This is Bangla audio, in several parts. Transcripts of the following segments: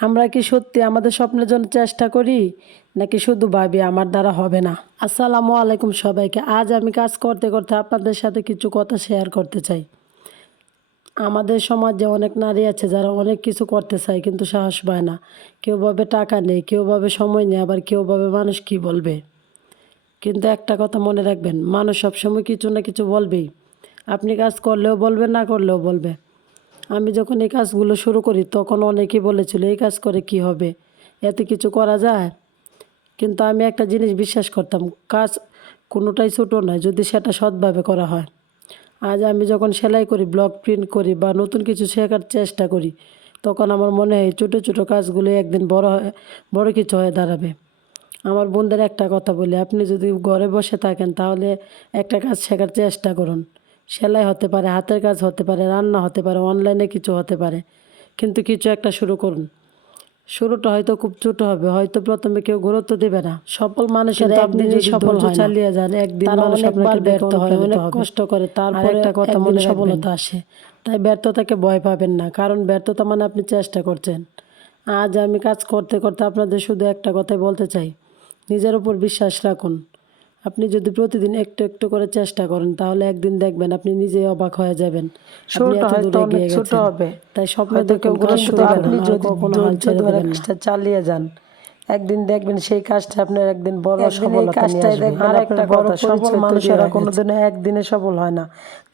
আমরা কি সত্যি আমাদের স্বপ্নের জন্য চেষ্টা করি, নাকি শুধু ভাবি আমার দ্বারা হবে না? আসসালামু আলাইকুম সবাইকে। আজ আমি কাজ করতে করতে আপনাদের সাথে কিছু কথা শেয়ার করতে চাই। আমাদের সমাজে অনেক নারী আছে যারা অনেক কিছু করতে চায় কিন্তু সাহস পায় না। কেউ ভাবে টাকা নেই, কেউ ভাবে সময় নেই, আবার কেউ ভাবে মানুষ কি বলবে। কিন্তু একটা কথা মনে রাখবেন, মানুষ সবসময় কিছু না কিছু বলবেই। আপনি কাজ করলেও বলবে, না করলেও বলবে। আমি যখন এই কাজগুলো শুরু করি তখন অনেকেই বলেছিল এই কাজ করে কি হবে, এতে কিছু করা যায়। কিন্তু আমি একটা জিনিস বিশ্বাস করতাম, কাজ কোনোটাই ছোটো নয় যদি সেটা সৎভাবে করা হয়। আজ আমি যখন সেলাই করি, ব্লগ প্রিন্ট করি বা নতুন কিছু শেখার চেষ্টা করি, তখন আমার মনে হয় ছোটো ছোটো কাজগুলো একদিন বড় কিছু হয়ে দাঁড়াবে। আমার বোনদের একটা কথা বলি, আপনি যদি ঘরে বসে থাকেন তাহলে একটা কাজ শেখার চেষ্টা করুন। সেলাই হতে পারে, হাতের কাজ হতে পারে, রান্না হতে পারে, অনলাইনে কিছু হতে পারে, কিন্তু কিছু একটা শুরু করুন। শুরুটা হয়তো খুব ছোটো হবে, হয়তো প্রথমে কেউ গুরুত্ব দেবে না। সফল মানুষের একদিনই সফল হয় না, চালিয়ে যান একদিন মানুষ আপনাকে ব্যর্থ হয়, অনেক কষ্ট করে, তারপরে একটা কথা মনে সফলতা আসে। তাই ব্যর্থতাকে ভয় পাবেন না, কারণ ব্যর্থতা মানে আপনি চেষ্টা করছেন। আজ আমি কাজ করতে করতে আপনাদের শুধু একটা কথাই বলতে চাই, নিজের উপর বিশ্বাস রাখুন। আপনি যদি প্রতিদিন একটু একটু করে চেষ্টা করেন তাহলে একদিন দেখবেন আপনি নিজেই অবাক হয়ে যাবেন, আপনি এত দূরে এগিয়ে গেছেন। তাই স্বপ্ন দেখুন, কাজ শুরু করুন, আর কখনো হাল ছেড়ে দেবেন না। কাজটা চালিয়ে যান, একদিন দেখবেন সেই কাজটা আপনার একদিন বড় সফলতা নিয়ে আসবে। আর একটা কথা, সফল মানুষেরা কোনোদিনও একদিনে সফল হয় না,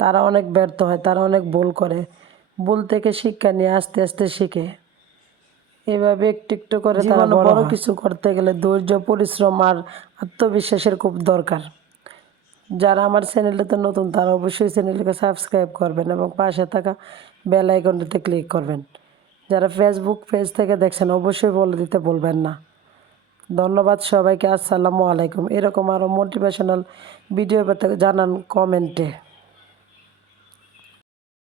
তারা অনেক ব্যর্থ হয়, তারা অনেক ভুল করে, ভুল থেকে শিক্ষা নিয়ে আস্তে আস্তে শিখে। এভাবে একটু একটু করে তারা বড় কিছু করতে গেলে ধৈর্য, পরিশ্রম আর আত্মবিশ্বাসের খুব দরকার। যারা আমার চ্যানেলটাতে নতুন তারা অবশ্যই চ্যানেলটাকে সাবস্ক্রাইব করবেন এবং পাশে থাকা বেল আইকনটাতে ক্লিক করবেন। যারা ফেসবুক পেজ থেকে দেখছেন অবশ্যই ফলো দিতে ভুলবেন না। ধন্যবাদ সবাইকে। আসসালামু আলাইকুম। এরকম আরও মোটিভেশনাল ভিডিও পেতে জানান কমেন্টে।